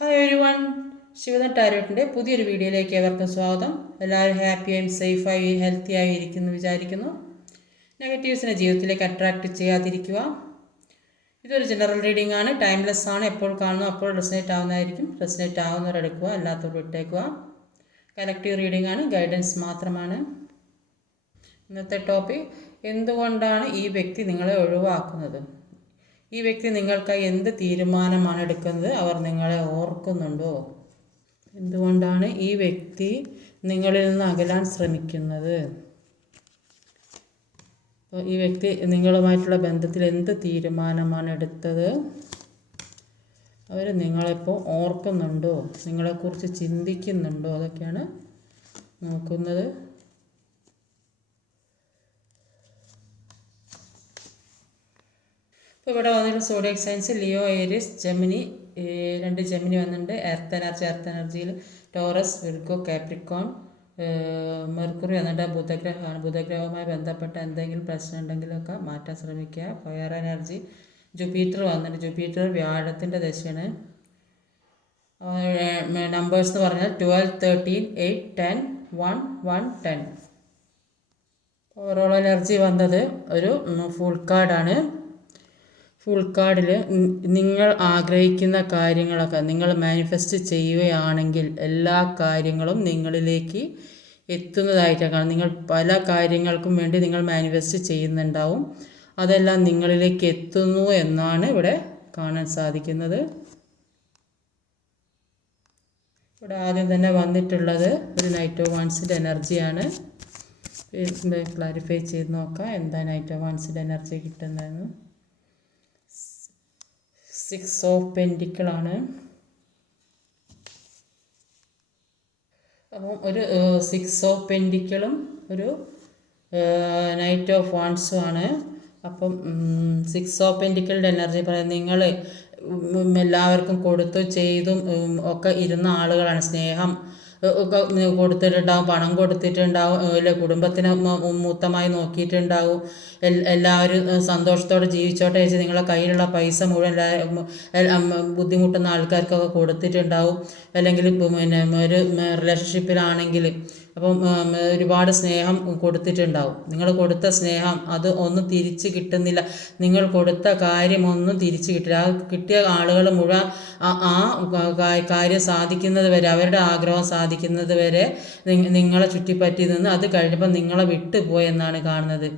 Hi every one, Shivadan ടാരോട്ടിൻ്റെ പുതിയൊരു വീഡിയോയിലേക്ക് ഏവർക്കും സ്വാഗതം. എല്ലാവരും ഹാപ്പിയായും സേഫായി ഹെൽത്തിയായി ഇരിക്കുന്നു വിചാരിക്കുന്നു. നെഗറ്റീവ്സിനെ ജീവിതത്തിലേക്ക് അട്രാക്റ്റ് ചെയ്യാതിരിക്കുക. ഇതൊരു ജനറൽ റീഡിംഗ് ആണ്, ടൈംലെസ് ആണ്. എപ്പോൾ കാണുന്നു അപ്പോൾ റെസനേറ്റ് ആവുന്നതായിരിക്കും. റെസനേറ്റ് ആവുന്നവരെടുക്കുക, അല്ലാത്തവർ ഇട്ടേക്കുക. കലക്റ്റീവ് റീഡിംഗ് ആണ്, ഗൈഡൻസ് മാത്രമാണ്. ഇന്നത്തെ ടോപ്പിക്: എന്തുകൊണ്ടാണ് ഈ വ്യക്തി നിങ്ങളെ ഒഴിവാക്കുന്നത്? ഈ വ്യക്തി നിങ്ങൾക്കായി എന്ത് തീരുമാനമാണ് എടുക്കുന്നത്? അവർ നിങ്ങളെ ഓർക്കുന്നുണ്ടോ? എന്തുകൊണ്ടാണ് ഈ വ്യക്തി നിങ്ങളിൽ നിന്ന് അകലാൻ ശ്രമിക്കുന്നത്? ഈ വ്യക്തി നിങ്ങളുമായിട്ടുള്ള ബന്ധത്തിൽ എന്ത് തീരുമാനമാണ് എടുത്തത്? അവർ നിങ്ങളെപ്പോൾ ഓർക്കുന്നുണ്ടോ? നിങ്ങളെക്കുറിച്ച് ചിന്തിക്കുന്നുണ്ടോ? അതൊക്കെയാണ് നോക്കുന്നത്. ഇപ്പോൾ ഇവിടെ വന്നിട്ട് zodiac science Leo, Aries, Gemini, 2 Gemini വന്നിട്ടുണ്ട്. എർത്ത് എനർജിയിൽ ടോറസ്, വിർഗോ, കാപ്രിക്കോൺ, മെർക്കുറി വന്നിട്ട് ബുധഗ്രഹമാണ്. ബുധഗ്രഹവുമായി ബന്ധപ്പെട്ട എന്തെങ്കിലും പ്രശ്നം ഉണ്ടെങ്കിലൊക്കെ മാറ്റാൻ ശ്രമിക്കുക. ഫയർ എനർജി ജുപ്പിറ്റർ വന്നിട്ട് ജുപ്പിറ്റർ വ്യാഴത്തിൻ്റെ ദശയാണ്. നമ്പേഴ്സ് എന്ന് പറഞ്ഞാൽ 12, 13, 8, 10, 1, 1, 10. ഓവറോൾ എനർജി വന്നത് ഒരു ഫുൾ കാർഡാണ്. ഫുൾ കാർഡിൽ നിങ്ങൾ ആഗ്രഹിക്കുന്ന കാര്യങ്ങളൊക്കെ നിങ്ങൾ മാനിഫെസ്റ്റ് ചെയ്യുകയാണെങ്കിൽ എല്ലാ കാര്യങ്ങളും നിങ്ങളിലേക്ക് എത്തുന്നതായിട്ടാണ് കാണുന്നത്. നിങ്ങൾ പല കാര്യങ്ങൾക്കും വേണ്ടി നിങ്ങൾ മാനിഫെസ്റ്റ് ചെയ്യുന്നുണ്ടാവും. അതെല്ലാം നിങ്ങളിലേക്ക് എത്തുന്നു എന്നാണ് ഇവിടെ കാണാൻ സാധിക്കുന്നത്. ഇവിടെ ആദ്യം തന്നെ വന്നിട്ടുള്ളത് ഒരു നൈറ്റ് ഓഫ് വൺസിൻ്റെ എനർജിയാണ്. ക്ലാരിഫൈ ചെയ്ത് നോക്കാം എന്താ നൈറ്റ് ഓഫ് വൺസിൻ്റെ എനർജി കിട്ടുന്നതെന്ന്. 6 ഓഫ് പെൻറ്റിക്കിൾ ആണ്. അപ്പം ഒരു 6 ഓഫ് പെൻറ്റിക്കിളും ഒരു നൈറ്റ് ഓഫ് വാൺസും ആണ്. അപ്പം 6 ഓഫ് പെൻറ്റിക്കിളിൻ്റെ എനർജി പറയാം, നിങ്ങൾ എല്ലാവർക്കും കൊടുത്തു ചെയ്തും ഒക്കെ ഇരുന്ന ആളുകളാണ്. സ്നേഹം ഒക്കെ കൊടുത്തിട്ടുണ്ടാവും, പണം കൊടുത്തിട്ടുണ്ടാവും, അല്ലെ കുടുംബത്തിനെ മൊത്തമായി നോക്കിയിട്ടുണ്ടാവും. എല്ലാവരും സന്തോഷത്തോടെ ജീവിച്ചോട്ടെ വെച്ച് നിങ്ങളെ കയ്യിലുള്ള പൈസ മുഴുവൻ ബുദ്ധിമുട്ടുന്ന ആൾക്കാർക്കൊക്കെ കൊടുത്തിട്ടുണ്ടാവും. അല്ലെങ്കിൽ പിന്നെ ഒരു റിലേഷൻഷിപ്പിലാണെങ്കിൽ അപ്പം ഒരുപാട് സ്നേഹം കൊടുത്തിട്ടുണ്ടാവും. നിങ്ങൾ കൊടുത്ത സ്നേഹം അത് ഒന്നും തിരിച്ച് കിട്ടുന്നില്ല. നിങ്ങൾ കൊടുത്ത കാര്യമൊന്നും തിരിച്ച് കിട്ടില്ല. ആ കിട്ടിയ ആളുകൾ മുഴുവൻ ആ കാര്യം സാധിക്കുന്നത് വരെ, അവരുടെ ആഗ്രഹം സാധിക്കുന്നത് വരെ നിങ്ങളെ ചുറ്റിപ്പറ്റി നിന്ന് അത് കഴിഞ്ഞപ്പോൾ നിങ്ങളെ വിട്ടുപോയെന്നാണ് കാണുന്നത്.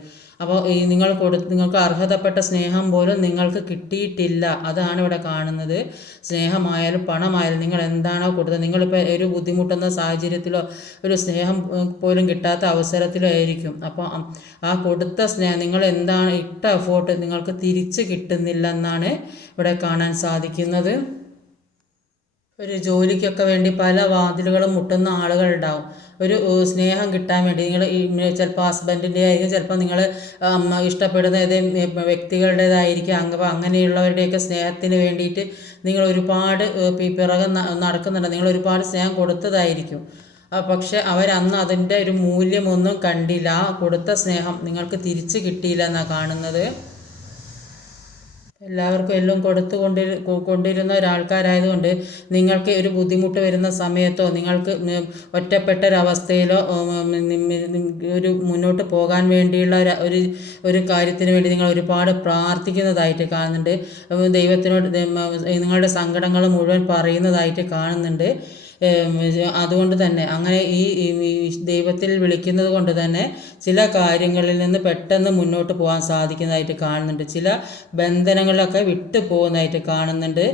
അപ്പോൾ ഈ നിങ്ങൾക്ക് അർഹതപ്പെട്ട സ്നേഹം പോലും നിങ്ങൾക്ക് കിട്ടിയിട്ടില്ല. അതാണ് ഇവിടെ കാണുന്നത്. സ്നേഹമായാലും പണമായാലും നിങ്ങൾ എന്താണോ കൊടുത്തത്, നിങ്ങളിപ്പോൾ ഒരു ബുദ്ധിമുട്ടുന്ന സാഹചര്യത്തിലോ ഒരു സ്നേഹം പോലും കിട്ടാത്ത അവസരത്തിലോ ആയിരിക്കും. അപ്പോൾ ആ കൊടുത്ത സ്നേഹം, നിങ്ങൾ എന്താണ് ഇട്ട എഫോർട്ട് നിങ്ങൾക്ക് തിരിച്ച് കിട്ടുന്നില്ല എന്നാണ് ഇവിടെ കാണാൻ സാധിക്കുന്നത്. ഒരു ജോലിക്കൊക്കെ വേണ്ടി പല വാതിലുകളും മുട്ടുന്ന ആളുകളുണ്ടാവും. ഒരു സ്നേഹം കിട്ടാൻ വേണ്ടി നിങ്ങൾ ചിലപ്പോൾ ഹസ്ബൻഡിൻ്റെ ആയിരിക്കും, ചിലപ്പോൾ നിങ്ങൾ ഇഷ്ടപ്പെടുന്ന ഏതെങ്കിലും വ്യക്തികളുടേതായിരിക്കും. അപ്പോൾ അങ്ങനെയുള്ളവരുടെയൊക്കെ സ്നേഹത്തിന് വേണ്ടിയിട്ട് നിങ്ങൾ ഒരുപാട് പിറകെ നടക്കുന്നുണ്ട്. നിങ്ങൾ ഒരുപാട് സ്നേഹം കൊടുത്തതായിരിക്കും. പക്ഷെ അവരന്ന് അതിൻ്റെ ഒരു മൂല്യമൊന്നും കണ്ടില്ല. ആ കൊടുത്ത സ്നേഹം നിങ്ങൾക്ക് തിരിച്ച് കിട്ടിയില്ല എന്നാണ് കാണുന്നത്. എല്ലാവർക്കും എല്ലാം കൊണ്ടിരുന്ന ഒരാൾക്കാരായതുകൊണ്ട് നിങ്ങൾക്ക് ഒരു ബുദ്ധിമുട്ട് വരുന്ന സമയത്തോ നിങ്ങൾക്ക് ഒറ്റപ്പെട്ടൊരവസ്ഥയിലോ ഒരു മുന്നോട്ട് പോകാൻ വേണ്ടിയുള്ള ഒരു കാര്യത്തിന് വേണ്ടി നിങ്ങൾ ഒരുപാട് പ്രാർത്ഥിക്കുന്നതായിട്ട് കാണുന്നുണ്ട്. ദൈവത്തിനോട് നിങ്ങളുടെ സങ്കടങ്ങൾ മുഴുവൻ പറയുന്നതായിട്ട് കാണുന്നുണ്ട്. അതുകൊണ്ട് തന്നെ അങ്ങനെ ഈ ദൈവത്തിൽ വിളിക്കുന്നത് കൊണ്ട് തന്നെ ചില കാര്യങ്ങളിൽ നിന്ന് പെട്ടെന്ന് മുന്നോട്ട് പോകാൻ സാധിക്കുന്നതായിട്ട് കാണുന്നുണ്ട്. ചില ബന്ധനങ്ങളൊക്കെ വിട്ടു പോകുന്നതായിട്ട് കാണുന്നുണ്ട്.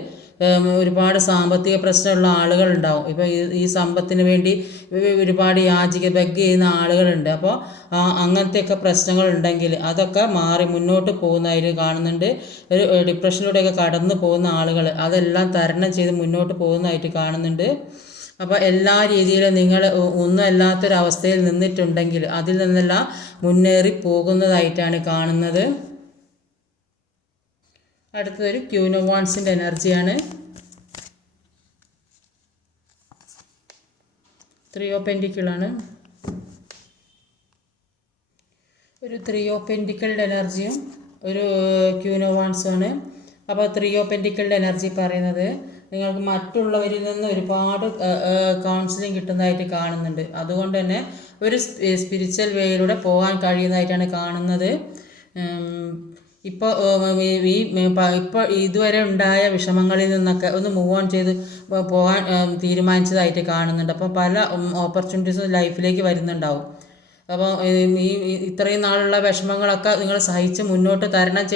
ഒരുപാട് സാമ്പത്തിക പ്രശ്നമുള്ള ആളുകളുണ്ടാവും. ഇപ്പോൾ ഈ സമ്പത്തിന് വേണ്ടി ഒരുപാട് ബെഗ് ചെയ്യുന്ന ആളുകളുണ്ട്. അപ്പോൾ അങ്ങനത്തെയൊക്കെ പ്രശ്നങ്ങളുണ്ടെങ്കിൽ അതൊക്കെ മാറി മുന്നോട്ട് പോകുന്നതായിട്ട് കാണുന്നുണ്ട്. ഒരു ഡിപ്രഷനിലൂടെയൊക്കെ കടന്നു പോകുന്ന ആളുകൾ അതെല്ലാം തരണം ചെയ്ത് മുന്നോട്ട് പോകുന്നതായിട്ട് കാണുന്നുണ്ട്. അപ്പോൾ എല്ലാ രീതിയിലും നിങ്ങൾ ഒന്നും അല്ലാത്തൊരവസ്ഥയിൽ നിന്നിട്ടുണ്ടെങ്കിൽ അതിൽ നിന്നെല്ലാം മുന്നേറി പോകുന്നതായിട്ടാണ് കാണുന്നത്. അടുത്തതൊരു ക്യൂൻ ഓഫ് വാൺസിൻ്റെ എനർജിയാണ്. 3 ഓഫ് പെൻറ്റിക്കിൾ ആണ്. ഒരു 3 ഓഫ് പെൻറ്റിക്കിളുടെ എനർജിയും ഒരു ക്യൂൻ ഓഫ് വാൺസും ആണ്. അപ്പോൾ 3 ഓഫ് പെൻറ്റിക്കിളുടെ എനർജി പറയുന്നത് നിങ്ങൾക്ക് മറ്റുള്ളവരിൽ നിന്ന് ഒരുപാട് കൗൺസിലിംഗ് കിട്ടുന്നതായിട്ട് കാണുന്നുണ്ട്. അതുകൊണ്ട് തന്നെ ഒരു സ്പിരിച്വൽ വേയിലൂടെ പോകാൻ കഴിയുന്നതായിട്ടാണ് കാണുന്നത്. ഇപ്പോൾ ഇതുവരെ ഉണ്ടായ വിഷമങ്ങളിൽ നിന്നൊക്കെ ഒന്ന് മൂവ് ഓൺ ചെയ്ത് പോകാൻ തീരുമാനിച്ചതായിട്ട് കാണുന്നുണ്ട്. അപ്പോൾ പല ഓപ്പർച്യൂണിറ്റീസും ലൈഫിലേക്ക് വരുന്നുണ്ടാവും. അപ്പോൾ ഈ ഇത്രയും നാളുള്ള വിഷമങ്ങളൊക്കെ നിങ്ങൾ സഹിച്ച് മുന്നോട്ട് തരണം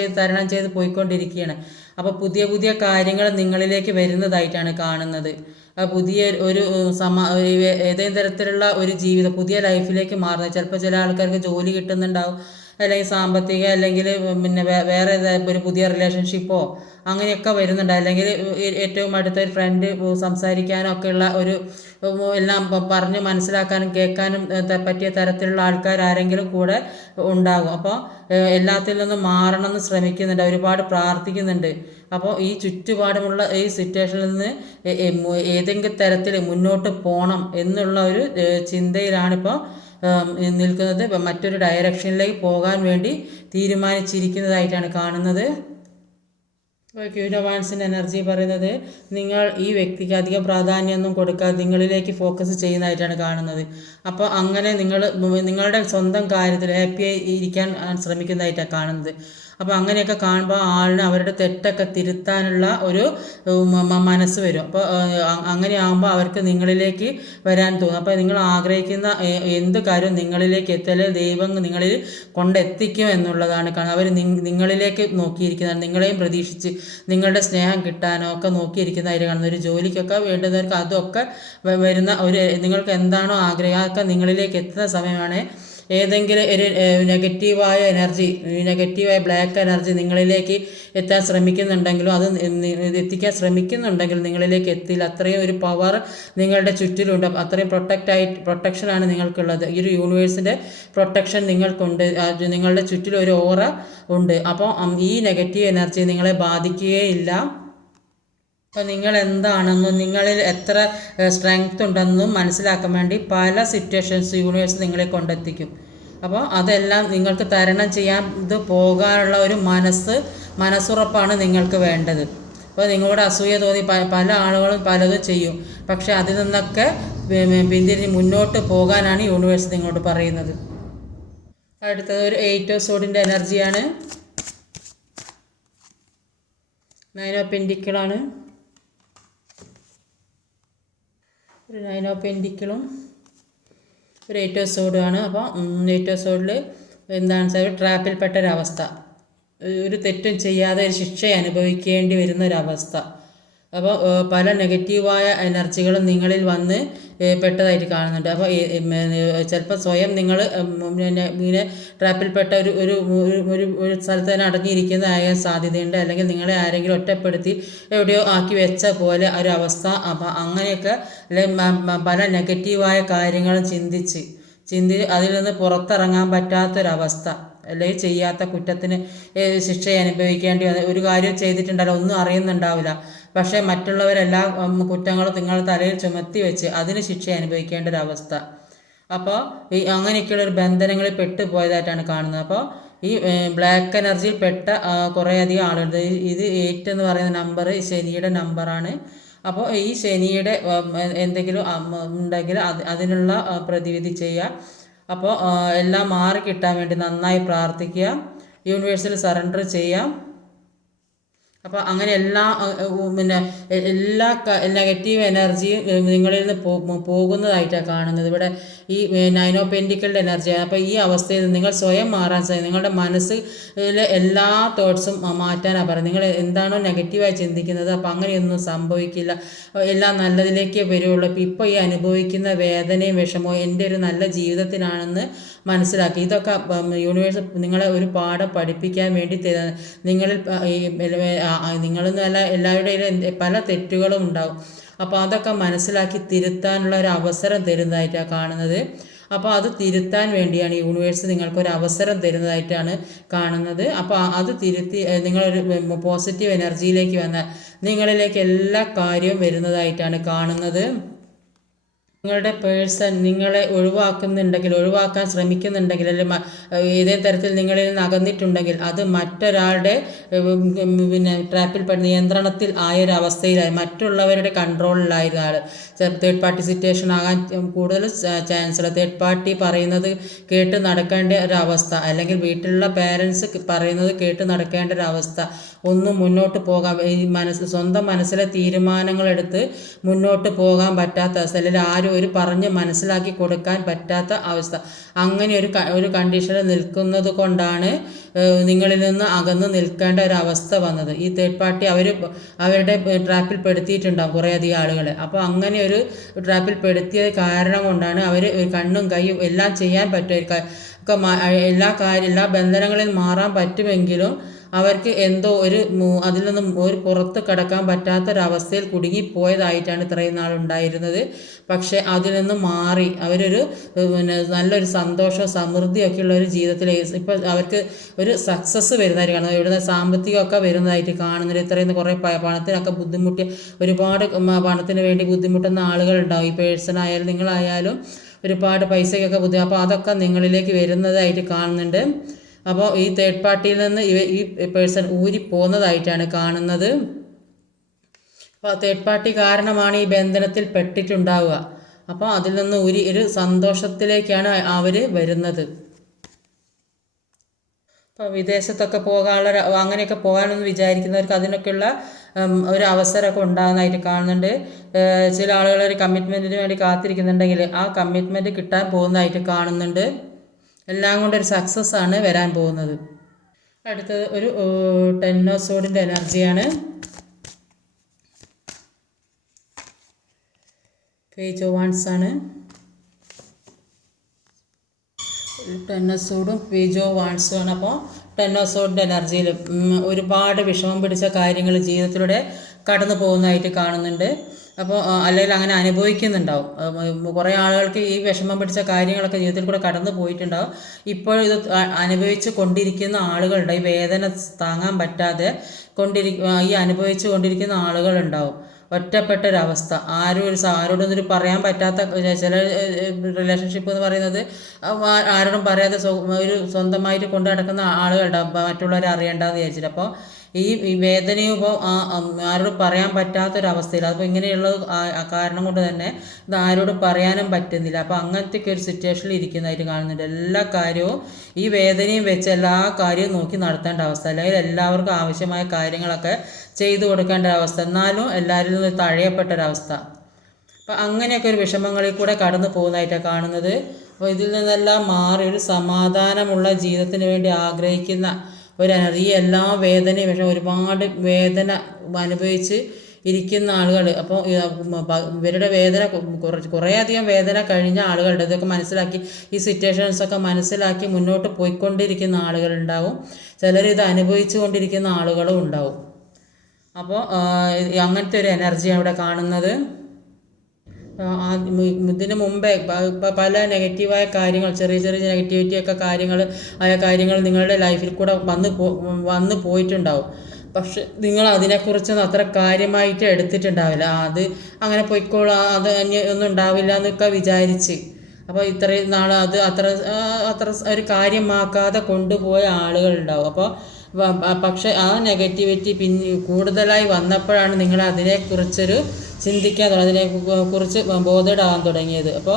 ചെയ്ത് പോയിക്കൊണ്ടിരിക്കുകയാണ്. അപ്പോൾ പുതിയ പുതിയ കാര്യങ്ങൾ നിങ്ങളിലേക്ക് വരുന്നതായിട്ടാണ് കാണുന്നത്. പുതിയ ഒരു ഏതെങ്കിലും തരത്തിലുള്ള ഒരു ജീവിതം പുതിയ ലൈഫിലേക്ക് മാറുന്നത്. ചിലപ്പോൾ ചില ആൾക്കാർക്ക് ജോലി കിട്ടുന്നുണ്ടാവും, അല്ലെങ്കിൽ സാമ്പത്തിക, അല്ലെങ്കിൽ പിന്നെ വേറെ ഒരു പുതിയ റിലേഷൻഷിപ്പോ അങ്ങനെയൊക്കെ വരുന്നുണ്ട്. അല്ലെങ്കിൽ ഏറ്റവും അടുത്ത ഒരു ഫ്രണ്ട് സംസാരിക്കാനോ ഒക്കെയുള്ള ഒരു എല്ലാം പറഞ്ഞ് മനസ്സിലാക്കാനും കേൾക്കാനും പറ്റിയ തരത്തിലുള്ള ആൾക്കാർ ആരെങ്കിലും കൂടെ ഉണ്ടാകും. അപ്പോൾ എല്ലാത്തിൽ നിന്നും മാറണമെന്ന് ശ്രമിക്കുന്നുണ്ട്, ഒരുപാട് പ്രാർത്ഥിക്കുന്നുണ്ട്. അപ്പോൾ ഈ ചുറ്റുപാടുമുള്ള ഈ സിറ്റുവേഷനിൽ നിന്ന് ഏതെങ്കിലും തരത്തിൽ മുന്നോട്ട് പോകണം എന്നുള്ള ഒരു ചിന്തയിലാണിപ്പോൾ നിൽക്കുന്നത്. മറ്റൊരു ഡയറക്ഷനിലേക്ക് പോകാൻ വേണ്ടി തീരുമാനിച്ചിരിക്കുന്നതായിട്ടാണ് കാണുന്നത്. ക്യൂൻ ഓഫ് വാൻസിൻ്റെ എനർജി പറയുന്നത് നിങ്ങൾ ഈ വ്യക്തിക്ക് അധികം പ്രാധാന്യമൊന്നും കൊടുക്കാതെ നിങ്ങളിലേക്ക് ഫോക്കസ് ചെയ്യുന്നതായിട്ടാണ് കാണുന്നത്. അപ്പോൾ അങ്ങനെ നിങ്ങളുടെ സ്വന്തം കാര്യത്തിൽ ഹാപ്പിയായി ഇരിക്കാൻ ശ്രമിക്കുന്നതായിട്ടാണ് കാണുന്നത്. അപ്പോൾ അങ്ങനെയൊക്കെ കാണുമ്പോൾ ആളിന് അവരുടെ തെറ്റൊക്കെ തിരുത്താനുള്ള ഒരു മനസ്സ് വരും. അപ്പോൾ അങ്ങനെ ആകുമ്പോൾ അവർക്ക് നിങ്ങളിലേക്ക് വരാൻ തോന്നും. അപ്പോൾ നിങ്ങൾ ആഗ്രഹിക്കുന്ന എന്ത് കാര്യവും നിങ്ങളിലേക്ക് എത്തല് ദൈവം നിങ്ങളിൽ കൊണ്ടെത്തിക്കും എന്നുള്ളതാണ് കാണുന്നത്. അവർ നിങ്ങളിലേക്ക് നോക്കിയിരിക്കുന്നതാണ്, നിങ്ങളെയും പ്രതീക്ഷിച്ച് നിങ്ങളുടെ സ്നേഹം കിട്ടാനോ ഒക്കെ നോക്കിയിരിക്കുന്നതായിട്ട് കാണുന്നത്. ഒരു ജോലിക്കൊക്കെ വേണ്ടുന്നവർക്ക് അതൊക്കെ വരുന്ന ഒരു നിങ്ങൾക്ക് എന്താണോ ആഗ്രഹം അതൊക്കെ നിങ്ങളിലേക്ക് എത്തുന്ന സമയമാണ്. ഏതെങ്കിലും ഒരു നെഗറ്റീവായ ബ്ലാക്ക് എനർജി നിങ്ങളിലേക്ക് എത്താൻ ശ്രമിക്കുന്നുണ്ടെങ്കിലും അത് എത്തിക്കാൻ ശ്രമിക്കുന്നുണ്ടെങ്കിൽ നിങ്ങളിലേക്ക് എത്തില്ല. അത്രയും ഒരു പവർ നിങ്ങളുടെ ചുറ്റിലുണ്ട്, അത്രയും പ്രൊട്ടക്ഷനാണ് നിങ്ങൾക്കുള്ളത്. ഈ ഒരു യൂണിവേഴ്സിൻ്റെ പ്രൊട്ടക്ഷൻ നിങ്ങൾക്കുണ്ട്, നിങ്ങളുടെ ചുറ്റിലൊരു ഓറ ഉണ്ട്. അപ്പോൾ ഈ നെഗറ്റീവ് എനർജി നിങ്ങളെ ബാധിക്കുകയില്ല. അപ്പോൾ നിങ്ങൾ എന്താണെന്നും നിങ്ങളിൽ എത്ര സ്ട്രെങ്ത് ഉണ്ടെന്നും മനസ്സിലാക്കാൻ വേണ്ടി പല സിറ്റുവേഷൻസ് യൂണിവേഴ്സ് നിങ്ങളെ കൊണ്ടെത്തിക്കും. അപ്പോൾ അതെല്ലാം നിങ്ങൾക്ക് തരണം ചെയ്യാൻ പോകാനുള്ള ഒരു മനസ്സുറപ്പാണ് നിങ്ങൾക്ക് വേണ്ടത്. അപ്പോൾ നിങ്ങളോട് അസൂയ തോന്നി പല ആളുകളും പലതും ചെയ്യും, പക്ഷെ അതിൽ നിന്നൊക്കെ പിന്തിരിഞ്ഞ് മുന്നോട്ട് പോകാനാണ് യൂണിവേഴ്സ് നിങ്ങളോട് പറയുന്നത്. അടുത്തത് ഒരു 8 ഓഫ് സോഡിൻ്റെ എനർജിയാണ്. 9 ഓഫ് പെൻറ്റിക്കിളാണ്. ഒരു 9 ഓഫ് പെൻറ്റിക്കിളും ഒരു 8 ഓഫ് സോഡുമാണ്. അപ്പോൾ 8 ഓഫ് സോഡിൽ എന്താണെന്ന് വെച്ചാൽ ട്രാപ്പിൽപ്പെട്ട ഒരവസ്ഥ, ഒരു തെറ്റും ചെയ്യാതെ ഒരു ശിക്ഷ അനുഭവിക്കേണ്ടി വരുന്ന ഒരവസ്ഥ. അപ്പോൾ പല നെഗറ്റീവായ എനർജികളും നിങ്ങളിൽ വന്ന് പെട്ടതായിട്ട് കാണുന്നുണ്ട്. അപ്പോൾ ചിലപ്പോൾ സ്വയം നിങ്ങൾ ഇങ്ങനെ ട്രാപ്പിൽപ്പെട്ട ഒരു സ്ഥലത്ത് തന്നെ അടങ്ങിയിരിക്കുന്നതാകാൻ സാധ്യതയുണ്ട്. അല്ലെങ്കിൽ നിങ്ങളെ ആരെങ്കിലും ഒറ്റപ്പെടുത്തി എവിടെയോ ആക്കി വെച്ച പോലെ ഒരു അവസ്ഥ. അപ്പോൾ അങ്ങനെയൊക്കെ പല നെഗറ്റീവായ കാര്യങ്ങളും ചിന്തിച്ച് അതിൽ നിന്ന് പുറത്തിറങ്ങാൻ പറ്റാത്തൊരവസ്ഥ, അല്ലെങ്കിൽ ചെയ്യാത്ത കുറ്റത്തിന് ശിക്ഷ അനുഭവിക്കേണ്ടി വന്ന ഒരു കാര്യം ചെയ്തിട്ടുണ്ടല്ലോ, ഒന്നും അറിയുന്നുണ്ടാവില്ല, പക്ഷേ മറ്റുള്ളവരെല്ലാ കുറ്റങ്ങളും നിങ്ങൾ തലയിൽ ചുമത്തി വെച്ച് അതിന് ശിക്ഷ അനുഭവിക്കേണ്ട ഒരവസ്ഥ. അപ്പോൾ ഈ അങ്ങനെയൊക്കെയുള്ളൊരു ബന്ധനങ്ങളിൽ പെട്ടുപോയതായിട്ടാണ് കാണുന്നത്. അപ്പോൾ ഈ ബ്ലാക്ക് എനർജിയിൽ പെട്ട കുറേയധികം ആളുണ്ട്. ഇത് 8 എന്ന് പറയുന്ന നമ്പർ ശനിയുടെ നമ്പറാണ്. അപ്പോൾ ഈ ശനിയുടെ എന്തെങ്കിലും ഉണ്ടെങ്കിൽ അതിനുള്ള പ്രതിവിധി ചെയ്യുക. അപ്പോൾ എല്ലാം മാറി കിട്ടാൻ വേണ്ടി നന്നായി പ്രാർത്ഥിക്കുക, യൂണിവേഴ്സിൽ സറണ്ടർ ചെയ്യാം. അപ്പോൾ അങ്ങനെ എല്ലാ നെഗറ്റീവ് എനർജിയും നിങ്ങളിൽ നിന്ന് പോകുന്നതായിട്ടാണ് കാണുന്നത്. ഇവിടെ ഈ 9 ഓഫ് പെൻറ്റിക്കിളുടെ എനർജിയാണ്. അപ്പോൾ ഈ അവസ്ഥയിൽ നിങ്ങൾ സ്വയം മാറാൻ സാധിക്കും. നിങ്ങളുടെ മനസ്സിലെ എല്ലാ തോട്ട്സും മാറ്റാനാണ് പറയുന്നത്. നിങ്ങൾ എന്താണോ നെഗറ്റീവായി ചിന്തിക്കുന്നത് അപ്പോൾ അങ്ങനെയൊന്നും സംഭവിക്കില്ല, എല്ലാം നല്ലതിലേക്ക് വരുള്ളൂ. ഇപ്പോൾ ഈ അനുഭവിക്കുന്ന വേദനയും വിഷമവും എൻ്റെ ഒരു നല്ല ജീവിതത്തിനാണെന്ന് മനസ്സിലാക്കി. ഇതൊക്കെ യൂണിവേഴ്സ് നിങ്ങളെ ഒരു പാഠം പഠിപ്പിക്കാൻ വേണ്ടി നിങ്ങളെന്നല്ല എല്ലാവരുടെയും പല തെറ്റുകളും ഉണ്ടാവും. അപ്പോൾ അതൊക്കെ മനസ്സിലാക്കി തിരുത്താനുള്ള ഒരു അവസരം തരുന്നതായിട്ടാണ് കാണുന്നത്. അപ്പോൾ അത് തിരുത്താൻ വേണ്ടിയാണ് യൂണിവേഴ്സ് നിങ്ങൾക്കൊരു അവസരം തരുന്നതായിട്ടാണ് കാണുന്നത്. അപ്പോൾ അത് തിരുത്തി നിങ്ങളൊരു പോസിറ്റീവ് എനർജിയിലേക്ക് വന്നാൽ നിങ്ങളിലേക്ക് എല്ലാ കാര്യവും വരുന്നതായിട്ടാണ് കാണുന്നത്. നിങ്ങളുടെ പേഴ്സൺ നിങ്ങളെ ഒഴിവാക്കാൻ ശ്രമിക്കുന്നുണ്ടെങ്കിൽ അല്ലെങ്കിൽ ഏതെങ്കിലും തരത്തിൽ നിങ്ങളിൽ നിന്ന് അകന്നിട്ടുണ്ടെങ്കിൽ അത് മറ്റൊരാളുടെ പിന്നെ നിയന്ത്രണത്തിൽ ആയൊരവസ്ഥയിലായി മറ്റുള്ളവരുടെ കൺട്രോളിലായിരുന്ന ആൾ തേർഡ് പാർട്ടി സിറ്റുവേഷൻ ആകാൻ കൂടുതൽ ചാൻസുള്ള തേർഡ് പാർട്ടി പറയുന്നത് കേട്ട് നടക്കേണ്ട ഒരവസ്ഥ അല്ലെങ്കിൽ വീട്ടിലുള്ള പേരൻസ് പറയുന്നത് കേട്ട് നടക്കേണ്ട ഒരവസ്ഥ ഒന്നും മുന്നോട്ട് പോകാൻ സ്വന്തം മനസ്സിലെ തീരുമാനങ്ങളെടുത്ത് മുന്നോട്ട് പോകാൻ പറ്റാത്ത അവസ്ഥ അല്ലെങ്കിൽ ആരും ഒരു പറഞ്ഞ് മനസ്സിലാക്കി കൊടുക്കാൻ പറ്റാത്ത അവസ്ഥ അങ്ങനെ ഒരു കണ്ടീഷനിൽ നിൽക്കുന്നത് കൊണ്ടാണ് നിങ്ങളിൽ നിന്ന് അകന്ന് നിൽക്കേണ്ട ഒരു അവസ്ഥ വന്നത്. ഈ തേർഡ് പാർട്ടി അവരുടെ ട്രാപ്പിൽ പെടുത്തിയിട്ടുണ്ടാകും കുറേയധികം ആളുകളെ. അപ്പോൾ അങ്ങനെ ഒരു ട്രാപ്പിൽ പെടുത്തിയ കാരണം കൊണ്ടാണ് അവർ കണ്ണും കൈയും എല്ലാം ചെയ്യാൻ പറ്റും എല്ലാ ബന്ധനങ്ങളിൽ മാറാൻ പറ്റുമെങ്കിലും അവർക്ക് എന്തോ അതിൽ നിന്നും ഒരു പുറത്ത് കടക്കാൻ പറ്റാത്തൊരവസ്ഥയിൽ കുടുങ്ങിപ്പോയതായിട്ടാണ് ഇത്രയും നാളുണ്ടായിരുന്നത്. പക്ഷേ അതിൽ നിന്നും മാറി അവരൊരു നല്ലൊരു സന്തോഷവും സമൃദ്ധിയൊക്കെയുള്ള ഒരു ജീവിതത്തിൽ ഇപ്പോൾ അവർക്ക് ഒരു സക്സസ് വരുന്നതായിട്ട് കാണുന്നത്. ഇവിടുന്ന് സാമ്പത്തികമൊക്കെ വരുന്നതായിട്ട് കാണുന്നത്. ഇത്രയും കുറേ പണത്തിനൊക്കെ ബുദ്ധിമുട്ടി ഒരുപാട് പണത്തിന് വേണ്ടി ബുദ്ധിമുട്ടുന്ന ആളുകളുണ്ടാവും. ഈ പേഴ്സണായാലും നിങ്ങളായാലും ഒരുപാട് പൈസയ്ക്കൊക്കെ അപ്പോൾ അതൊക്കെ നിങ്ങളിലേക്ക് വരുന്നതായിട്ട് കാണുന്നുണ്ട്. അപ്പോൾ ഈ തേർഡ് പാർട്ടിയിൽ നിന്ന് ഈ പേഴ്സൺ ഊരിപ്പോകുന്നതായിട്ടാണ് കാണുന്നത്. അപ്പോൾ തേർഡ് പാർട്ടി കാരണമാണ് ഈ ബന്ധനത്തിൽ പെട്ടിട്ടുണ്ടാവുക. അപ്പോൾ അതിൽ നിന്ന് ഒരു സന്തോഷത്തിലേക്കാണ് അവർ വരുന്നത്. ഇപ്പോൾ വിദേശത്തൊക്കെ പോകാനുള്ള അങ്ങനെയൊക്കെ പോകാനൊന്ന് വിചാരിക്കുന്നവർക്ക് അതിനൊക്കെയുള്ള ഒരു അവസരമൊക്കെ ഉണ്ടാകുന്നതായിട്ട് കാണുന്നുണ്ട്. ചില ആളുകൾ ഒരു കമ്മിറ്റ്മെൻറ്റിന് വേണ്ടി കാത്തിരിക്കുന്നുണ്ടെങ്കിൽ ആ കമ്മിറ്റ്മെൻറ്റ് കിട്ടാൻ പോകുന്നതായിട്ട് കാണുന്നുണ്ട്. എല്ലാം കൊണ്ടൊരു സക്സസ് ആണ് വരാൻ പോകുന്നത്. അടുത്തത് ഒരു 10 ഓഫ് സോർഡിൻ്റെ എനർജിയാണ്. പേജ് ഓഫ് വാൻഡ്സ് ആണ്. 10 ഓഫ് സോർഡും പേജ് ഓഫ് വാൻഡ്സും ആണ്. അപ്പോൾ 10 ഓഫ് സോർഡിൻ്റെ എനർജിയിൽ ഒരുപാട് വിഷമം പിടിച്ച കാര്യങ്ങൾ ജീവിതത്തിലൂടെ കടന്നു പോകുന്നതായിട്ട് കാണുന്നുണ്ട്. അപ്പോൾ അല്ലെങ്കിൽ അങ്ങനെ അനുഭവിക്കുന്നുണ്ടാവും. കുറേ ആളുകൾക്ക് ഈ വിഷമം പിടിച്ച കാര്യങ്ങളൊക്കെ ജീവിതത്തിൽ കൂടെ കടന്നു പോയിട്ടുണ്ടാവും. ഇപ്പോൾ ഇത് അനുഭവിച്ച് കൊണ്ടിരിക്കുന്ന ആളുകളുണ്ട്. ഈ വേദന താങ്ങാൻ പറ്റാതെ ഈ അനുഭവിച്ചു കൊണ്ടിരിക്കുന്ന ആളുകളുണ്ടാവും. ഒറ്റപ്പെട്ടൊരവസ്ഥ, ആരോടൊന്നും പറയാൻ പറ്റാത്ത ചില റിലേഷൻഷിപ്പ് എന്ന് പറയുന്നത് ആരോടും പറയാതെ ഒരു സ്വന്തമായിട്ട് കൊണ്ടു നടക്കുന്ന ആളുകളുണ്ടാവും, മറ്റുള്ളവരെ അറിയണ്ടെന്ന് വിചാരിച്ചിട്ട്. അപ്പോൾ ഈ വേദനയും ഇപ്പോൾ ആരോടും പറയാൻ പറ്റാത്തൊരവസ്ഥയിൽ അതിപ്പോൾ ഇങ്ങനെയുള്ള കാരണം കൊണ്ട് തന്നെ ഇത് ആരോടും പറയാനും പറ്റുന്നില്ല. അപ്പോൾ അങ്ങനത്തെയൊക്കെ ഒരു സിറ്റുവേഷനിൽ ഇരിക്കുന്നതായിട്ട് കാണുന്നുണ്ട്. എല്ലാ കാര്യവും ഈ വേദനയും വെച്ച് എല്ലാ കാര്യവും നോക്കി നടത്തേണ്ട അവസ്ഥ, അല്ലെങ്കിൽ എല്ലാവർക്കും ആവശ്യമായ കാര്യങ്ങളൊക്കെ ചെയ്തു കൊടുക്കേണ്ട ഒരവസ്ഥ, എന്നാലും എല്ലാവരിൽ നിന്നും തഴയപ്പെട്ടൊരവസ്ഥ. അപ്പോൾ അങ്ങനെയൊക്കെ ഒരു വിഷമങ്ങളിൽ കൂടെ കടന്നു പോകുന്നതായിട്ടാണ് കാണുന്നത്. അപ്പോൾ ഇതിൽ നിന്നെല്ലാം മാറി ഒരു സമാധാനമുള്ള ജീവിതത്തിന് വേണ്ടി ആഗ്രഹിക്കുന്ന ഒരു എനർജി, എല്ലാ വേദനയും ഒരുപാട് വേദന അനുഭവിച്ച് ഇരിക്കുന്ന ആളുകൾ. അപ്പോൾ ഇവരുടെ വേദന കുറേയധികം വേദന കഴിഞ്ഞ ആളുകളുടെ ഇതൊക്കെ മനസ്സിലാക്കി ഈ സിറ്റുവേഷൻസൊക്കെ മനസ്സിലാക്കി മുന്നോട്ട് പോയിക്കൊണ്ടിരിക്കുന്ന ആളുകളുണ്ടാവും. ചിലരിത് അനുഭവിച്ചു കൊണ്ടിരിക്കുന്ന ആളുകളും ഉണ്ടാവും. അപ്പോൾ അങ്ങനത്തെ ഒരു എനർജിയാണ് ഇവിടെ കാണുന്നത്. ഇതിന് മുമ്പേ പല നെഗറ്റീവായ കാര്യങ്ങൾ, ചെറിയ ചെറിയ നെഗറ്റിവിറ്റിയൊക്കെ ആയ കാര്യങ്ങൾ നിങ്ങളുടെ ലൈഫിൽ കൂടെ വന്ന് പോയിട്ടുണ്ടാവും. പക്ഷെ നിങ്ങൾ അതിനെക്കുറിച്ചൊന്നും അത്ര കാര്യമായിട്ട് എടുത്തിട്ടുണ്ടാവില്ല. അത് അങ്ങനെ പോയിക്കോളാം, അത് ഒന്നും ഉണ്ടാവില്ല എന്നൊക്കെ വിചാരിച്ച്. അപ്പോൾ ഇത്രയും നാൾ അത് അത്ര ഒരു കാര്യമാക്കാതെ കൊണ്ടുപോയ ആളുകളുണ്ടാവും. അപ്പോൾ പക്ഷെ ആ നെഗറ്റിവിറ്റി കൂടുതലായി വന്നപ്പോഴാണ് നിങ്ങൾ അതിനെക്കുറിച്ചൊരു ചിന്തിക്കാൻ അതിനെക്കുറിച്ച് ബോധേഡാകാൻ തുടങ്ങിയത്. അപ്പോൾ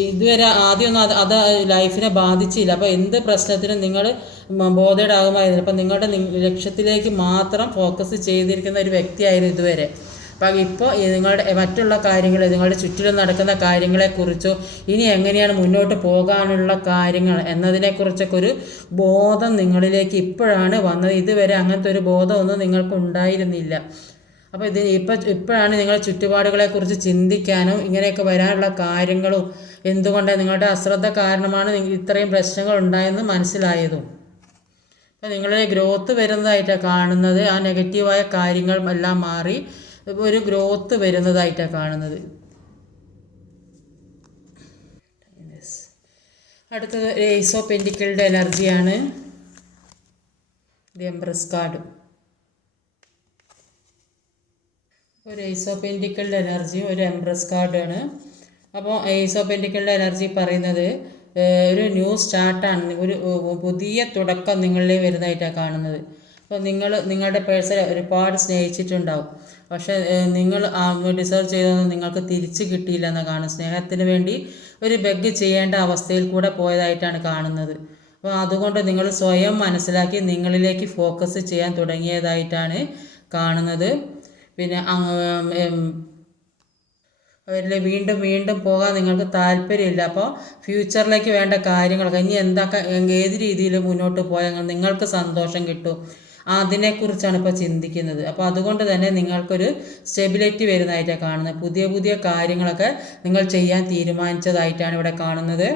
ഇതുവരെ ആദ്യമൊന്നും അത് ലൈഫിനെ ബാധിച്ചില്ല. അപ്പോൾ എന്ത് പ്രശ്നത്തിനും നിങ്ങൾ ബോധേഡാകുമായിരുന്നു. അപ്പം നിങ്ങളുടെ ലക്ഷ്യത്തിലേക്ക് മാത്രം ഫോക്കസ് ചെയ്തിരിക്കുന്ന ഒരു വ്യക്തിയായിരുന്നു ഇതുവരെ. അപ്പം ഇപ്പോൾ നിങ്ങളുടെ മറ്റുള്ള കാര്യങ്ങൾ, നിങ്ങളുടെ ചുറ്റിലും നടക്കുന്ന കാര്യങ്ങളെക്കുറിച്ചോ ഇനി എങ്ങനെയാണ് മുന്നോട്ട് പോകാനുള്ള കാര്യങ്ങൾ എന്നതിനെക്കുറിച്ചൊക്കെ ഒരു ബോധം നിങ്ങളിലേക്ക് ഇപ്പോഴാണ് വന്നത്. ഇതുവരെ അങ്ങനത്തെ ഒരു ബോധമൊന്നും നിങ്ങൾക്ക് ഉണ്ടായിരുന്നില്ല. അപ്പോൾ ഇപ്പോഴാണ് നിങ്ങൾ ചുറ്റുപാടുകളെക്കുറിച്ച് ചിന്തിക്കാനും ഇങ്ങനെയൊക്കെ വരാനുള്ള കാര്യങ്ങളും എന്തുകൊണ്ടാണ് നിങ്ങളുടെ അശ്രദ്ധ കാരണമാണ് ഇത്രയും പ്രശ്നങ്ങൾ ഉണ്ടായെന്ന് മനസ്സിലായതും. അപ്പോൾ നിങ്ങളുടെ ഗ്രോത്ത് വരുന്നതായിട്ടാണ് കാണുന്നത്. ആ നെഗറ്റീവായ കാര്യങ്ങൾ എല്ലാം മാറി ഒരു ഗ്രോത്ത് വരുന്നതായിട്ടാണ് കാണുന്നത്. അടുത്തത് ഏസ് ഓഫ് പെന്റിക്കിളുടെ എനർജിയാണ്. The empress card. ഒരു ഏസ് ഓഫ് പെന്റിക്കിളുടെ എനർജിയും ഒരു എംപ്രസ് കാർഡാണ്. അപ്പോൾ ഏസ് ഓഫ് പെൻറ്റിക്കിളിൻ്റെ എനർജി പറയുന്നത് ഒരു ന്യൂ സ്റ്റാർട്ടാണ്, ഒരു പുതിയ തുടക്കം നിങ്ങളിലേക്ക് വരുന്നതായിട്ടാണ് കാണുന്നത്. അപ്പോൾ നിങ്ങളുടെ പേഴ്സണെ ഒരുപാട് സ്നേഹിച്ചിട്ടുണ്ടാവും, പക്ഷേ നിങ്ങൾ ഡിസേർവ് ചെയ്തതൊന്നും നിങ്ങൾക്ക് തിരിച്ച് കിട്ടിയില്ല എന്നാണ് കാണുന്നത്. സ്നേഹത്തിന് വേണ്ടി ഒരു ബെഗ് ചെയ്യേണ്ട അവസ്ഥയിൽ കൂടെ പോയതായിട്ടാണ് കാണുന്നത്. അപ്പോൾ അതുകൊണ്ട് നിങ്ങൾ സ്വയം മനസ്സിലാക്കി നിങ്ങളിലേക്ക് ഫോക്കസ് ചെയ്യാൻ തുടങ്ങിയതായിട്ടാണ് കാണുന്നത്. പിന്നെ അവരിൽ വീണ്ടും വീണ്ടും പോകാൻ നിങ്ങൾക്ക് താല്പര്യമില്ല. അപ്പോൾ ഫ്യൂച്ചറിലേക്ക് വേണ്ട കാര്യങ്ങളൊക്കെ ഇനി ഏത് രീതിയിൽ മുന്നോട്ട് പോയാൽ നിങ്ങൾക്ക് സന്തോഷം കിട്ടും, അതിനെക്കുറിച്ചാണ് ഇപ്പോൾ ചിന്തിക്കുന്നത്. അപ്പോൾ അതുകൊണ്ട് തന്നെ നിങ്ങൾക്കൊരു സ്റ്റെബിലിറ്റി വരുന്നതായിട്ടാണ് കാണുന്നത്. പുതിയ പുതിയ കാര്യങ്ങളൊക്കെ നിങ്ങൾ ചെയ്യാൻ തീരുമാനിച്ചതായിട്ടാണ് ഇവിടെ കാണുന്നത്.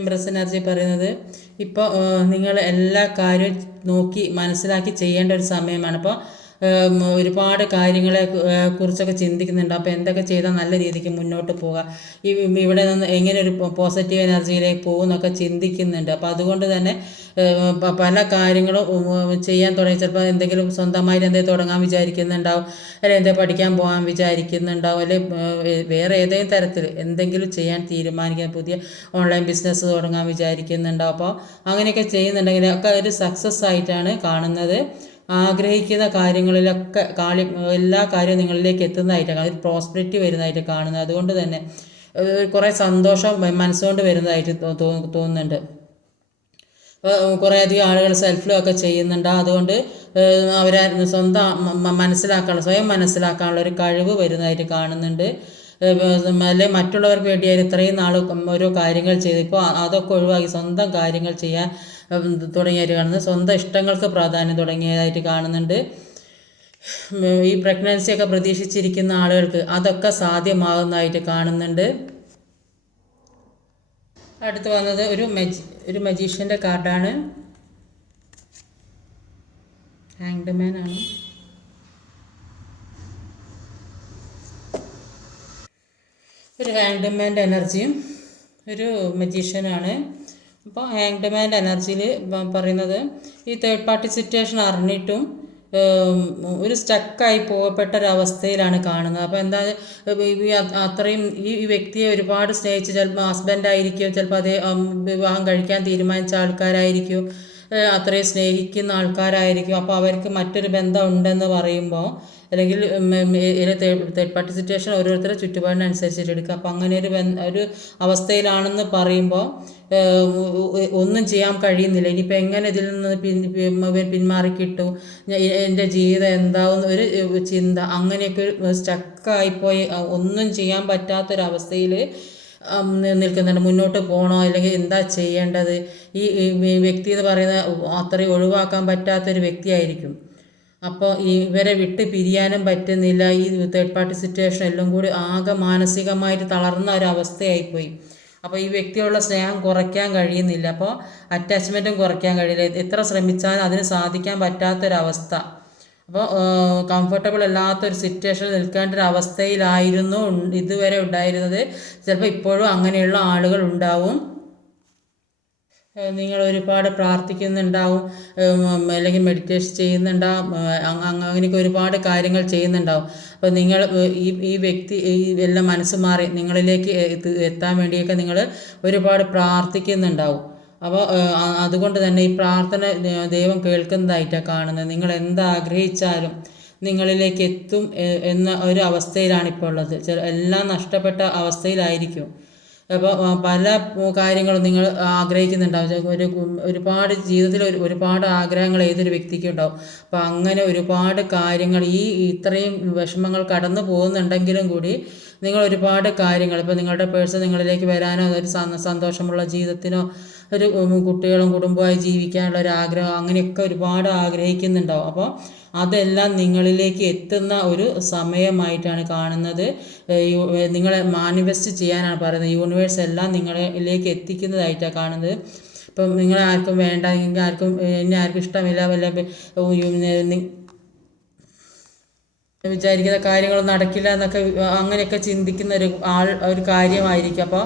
എംപ്രസ് എനർജി പറയുന്നത് ഇപ്പോൾ നിങ്ങൾ എല്ലാ കാര്യവും നോക്കി മനസ്സിലാക്കി ചെയ്യേണ്ട ഒരു സമയമാണ്. അപ്പോൾ ഒരുപാട് കാര്യങ്ങളെ കുറിച്ചൊക്കെ ചിന്തിക്കുന്നുണ്ട്. അപ്പോൾ എന്തൊക്കെ ചെയ്താൽ നല്ല രീതിക്ക് മുന്നോട്ട് പോകാം, ഇവിടെ നിന്ന് എങ്ങനെ ഒരു പോസിറ്റീവ് എനർജിയിലേക്ക് പോകുമെന്നൊക്കെ ചിന്തിക്കുന്നുണ്ട്. അപ്പോൾ അതുകൊണ്ട് തന്നെ പല കാര്യങ്ങളും ചെയ്യാൻ തുടങ്ങി. ചിലപ്പോൾ എന്തെങ്കിലും സ്വന്തമായിട്ട് എന്തെങ്കിലും തുടങ്ങാൻ വിചാരിക്കുന്നുണ്ടാവും, അല്ലെങ്കിൽ എന്തെങ്കിലും പഠിക്കാൻ പോകാൻ വിചാരിക്കുന്നുണ്ടാവും, അല്ലെങ്കിൽ വേറെ ഏതെങ്കിലും തരത്തിൽ എന്തെങ്കിലും ചെയ്യാൻ തീരുമാനിക്കാൻ, പുതിയ ഓൺലൈൻ ബിസിനസ് തുടങ്ങാൻ വിചാരിക്കുന്നുണ്ടാവും. അപ്പോൾ അങ്ങനെയൊക്കെ ചെയ്യുന്നുണ്ടെങ്കിൽ ഒക്കെ ഒരു സക്സസ് ആയിട്ടാണ് കാണുന്നത്. ആഗ്രഹിക്കുന്ന കാര്യങ്ങളിലൊക്കെ എല്ലാ കാര്യവും നിങ്ങളിലേക്ക് എത്തുന്നതായിട്ടാണ്, ഒരു പ്രോസ്പെരിറ്റി വരുന്നതായിട്ട് കാണുന്നത്. അതുകൊണ്ട് തന്നെ കുറേ സന്തോഷം മനസ്സുകൊണ്ട് വരുന്നതായിട്ട് തോന്നുന്നുണ്ട്. കുറേയധികം ആളുകൾ സെൽഫ് ഒക്കെ ചെയ്യുന്നുണ്ട്. അതുകൊണ്ട് അവരെ സ്വയം മനസ്സിലാക്കാനുള്ള ഒരു കഴിവ് വരുന്നതായിട്ട് കാണുന്നുണ്ട്. അല്ലെങ്കിൽ മറ്റുള്ളവർക്ക് വേണ്ടിയായിരുന്നു ഇത്രയും നാൾ ഓരോ കാര്യങ്ങൾ ചെയ്ത്, ഇപ്പോൾ അതൊക്കെ ഒഴിവാക്കി സ്വന്തം കാര്യങ്ങൾ ചെയ്യാൻ തുടങ്ങിയായിട്ട് കാണുന്നത്. സ്വന്തം ഇഷ്ടങ്ങൾക്ക് പ്രാധാന്യം തുടങ്ങിയതായിട്ട് കാണുന്നുണ്ട്. ഈ പ്രഗ്നൻസിയൊക്കെ പ്രതീക്ഷിച്ചിരിക്കുന്ന ആളുകൾക്ക് അതൊക്കെ സാധ്യമാകുന്നതായിട്ട് കാണുന്നുണ്ട്. അടുത്ത് വന്നത് ഒരു മജീഷ്യൻ്റെ കാർഡാണ്. ഹാങ്ഡ് മാൻ ആണ്. ഒരു ഹാങ്ഡ് മാൻ്റെ എനർജിയും ഒരു മജീഷ്യനാണ്. അപ്പോൾ ഹാങ്ഡ് മാൻ്റെ എനർജിയിൽ പറയുന്നത് ഈ തേർഡ് പാർട്ടി സിറ്റുവേഷൻ അറിഞ്ഞിട്ടും ഒരു സ്റ്റക്കായി പോകപ്പെട്ട ഒരവസ്ഥയിലാണ് കാണുന്നത്. അപ്പോൾ എന്താ അത്രയും ഈ വ്യക്തിയെ ഒരുപാട് സ്നേഹിച്ച്, ചിലപ്പോൾ ഹസ്ബൻഡായിരിക്കും, ചിലപ്പോൾ അതേ വിവാഹം കഴിക്കാൻ തീരുമാനിച്ച ആൾക്കാരായിരിക്കും, അത്രയും സ്നേഹിക്കുന്ന ആൾക്കാരായിരിക്കും. അപ്പോൾ അവർക്ക് മറ്റൊരു ബന്ധം ഉണ്ടെന്ന് പറയുമ്പോൾ, അല്ലെങ്കിൽ തേർഡ് പാർട്ടി സിറ്റുവേഷൻ ഓരോരുത്തരുടെ ചുറ്റുപാടിനനുസരിച്ചിട്ട് എടുക്കുക. അപ്പോൾ അങ്ങനെ ഒരു അവസ്ഥയിലാണെന്ന് പറയുമ്പോൾ ഒന്നും ചെയ്യാൻ കഴിയുന്നില്ല. ഇനിയിപ്പോൾ എങ്ങനെ ഇതിൽ നിന്ന് പിന്മാറിക്കിട്ടും, എൻ്റെ ജീവിതം എന്താവുന്ന ഒരു ചിന്ത, അങ്ങനെയൊക്കെ സ്റ്റക്കായിപ്പോയി ഒന്നും ചെയ്യാൻ പറ്റാത്തൊരവസ്ഥയിൽ നിൽക്കുന്നുണ്ട്. മുന്നോട്ട് പോകണോ അല്ലെങ്കിൽ എന്താ ചെയ്യേണ്ടത്? ഈ വ്യക്തി എന്ന് പറയുന്നത് അത്രയും ഒഴിവാക്കാൻ പറ്റാത്തൊരു വ്യക്തിയായിരിക്കും. അപ്പോൾ ഇവരെ വിട്ട് പിരിയാനും പറ്റുന്നില്ല. ഈ തേർഡ് പാർട്ടി സിറ്റുവേഷൻ എല്ലാം കൂടി ആകെ മാനസികമായിട്ട് തളർന്ന ഒരവസ്ഥയായിപ്പോയി. അപ്പോൾ ഈ വ്യക്തിയുള്ള സ്നേഹം കുറയ്ക്കാൻ കഴിയുന്നില്ല, അപ്പോൾ അറ്റാച്ച്മെൻറ്റും കുറയ്ക്കാൻ കഴിയില്ല. എത്ര ശ്രമിച്ചാലും അതിന് സാധിക്കാൻ പറ്റാത്തൊരവസ്ഥ. അപ്പോൾ കംഫർട്ടബിൾ അല്ലാത്തൊരു സിറ്റുവേഷനിൽ നിൽക്കേണ്ട ഒരു അവസ്ഥയിലായിരുന്നു ഇതുവരെ ഉണ്ടായിരുന്നത്. ചിലപ്പോൾ ഇപ്പോഴും അങ്ങനെയുള്ള ആളുകൾ ഉണ്ടാവും. നിങ്ങൾ ഒരുപാട് പ്രാർത്ഥിക്കുന്നുണ്ടാവും, അല്ലെങ്കിൽ മെഡിറ്റേഷൻ ചെയ്യുന്നുണ്ടാവും, അങ്ങനെയൊക്കെ ഒരുപാട് കാര്യങ്ങൾ ചെയ്യുന്നുണ്ടാവും. അപ്പോൾ നിങ്ങൾ ഈ വ്യക്തി എല്ലാം മനസ്സ് മാറി നിങ്ങളിലേക്ക് എത്താൻ വേണ്ടിയൊക്കെ നിങ്ങൾ ഒരുപാട് പ്രാർത്ഥിക്കുന്നുണ്ടാവും. അപ്പോൾ അതുകൊണ്ട് തന്നെ ഈ പ്രാർത്ഥന ദൈവം കേൾക്കുന്നതായിട്ടാണ് കാണുന്നത്. നിങ്ങൾ എന്താഗ്രഹിച്ചാലും നിങ്ങളിലേക്ക് എത്തും എന്ന ഒരു അവസ്ഥയിലാണ് ഇപ്പോൾ ഉള്ളത്. എല്ലാം നഷ്ടപ്പെട്ട അവസ്ഥയിലായിരിക്കും. അപ്പോൾ പല കാര്യങ്ങളും നിങ്ങൾ ആഗ്രഹിക്കുന്നുണ്ടാവും. ഒരുപാട് ജീവിതത്തിൽ ഒരുപാട് ആഗ്രഹങ്ങൾ ഏതൊരു വ്യക്തിക്കും ഉണ്ടാവും. അപ്പോൾ അങ്ങനെ ഒരുപാട് കാര്യങ്ങൾ ഇത്രയും വിഷമങ്ങൾ കടന്നു പോകുന്നുണ്ടെങ്കിലും കൂടി നിങ്ങൾ ഒരുപാട് കാര്യങ്ങൾ, ഇപ്പോൾ നിങ്ങളുടെ പേഴ്സൺ നിങ്ങളിലേക്ക് വരാനോ ഒരു സന്തോഷമുള്ള ജീവിതത്തിനോ ഒരു കുട്ടികളും കുടുംബമായി ജീവിക്കാനുള്ള ഒരു ആഗ്രഹം, അങ്ങനെയൊക്കെ ഒരുപാട് ആഗ്രഹിക്കുന്നുണ്ടാവും. അപ്പോൾ അതെല്ലാം നിങ്ങളിലേക്ക് എത്തുന്ന ഒരു സമയമായിട്ടാണ് കാണുന്നത്. നിങ്ങളെ മാനിഫെസ്റ്റ് ചെയ്യാനാണ് പറയുന്നത്. യൂണിവേഴ്സ് എല്ലാം നിങ്ങളിലേക്ക് എത്തിക്കുന്നതായിട്ടാണ് കാണുന്നത്. ഇപ്പം നിങ്ങളെ ആർക്കും വേണ്ട, എന്നെ ആർക്കും ഇഷ്ടമില്ല, വിചാരിക്കുന്ന കാര്യങ്ങൾ നടക്കില്ല എന്നൊക്കെ അങ്ങനെയൊക്കെ ചിന്തിക്കുന്ന ഒരു കാര്യമായിരിക്കും. അപ്പോൾ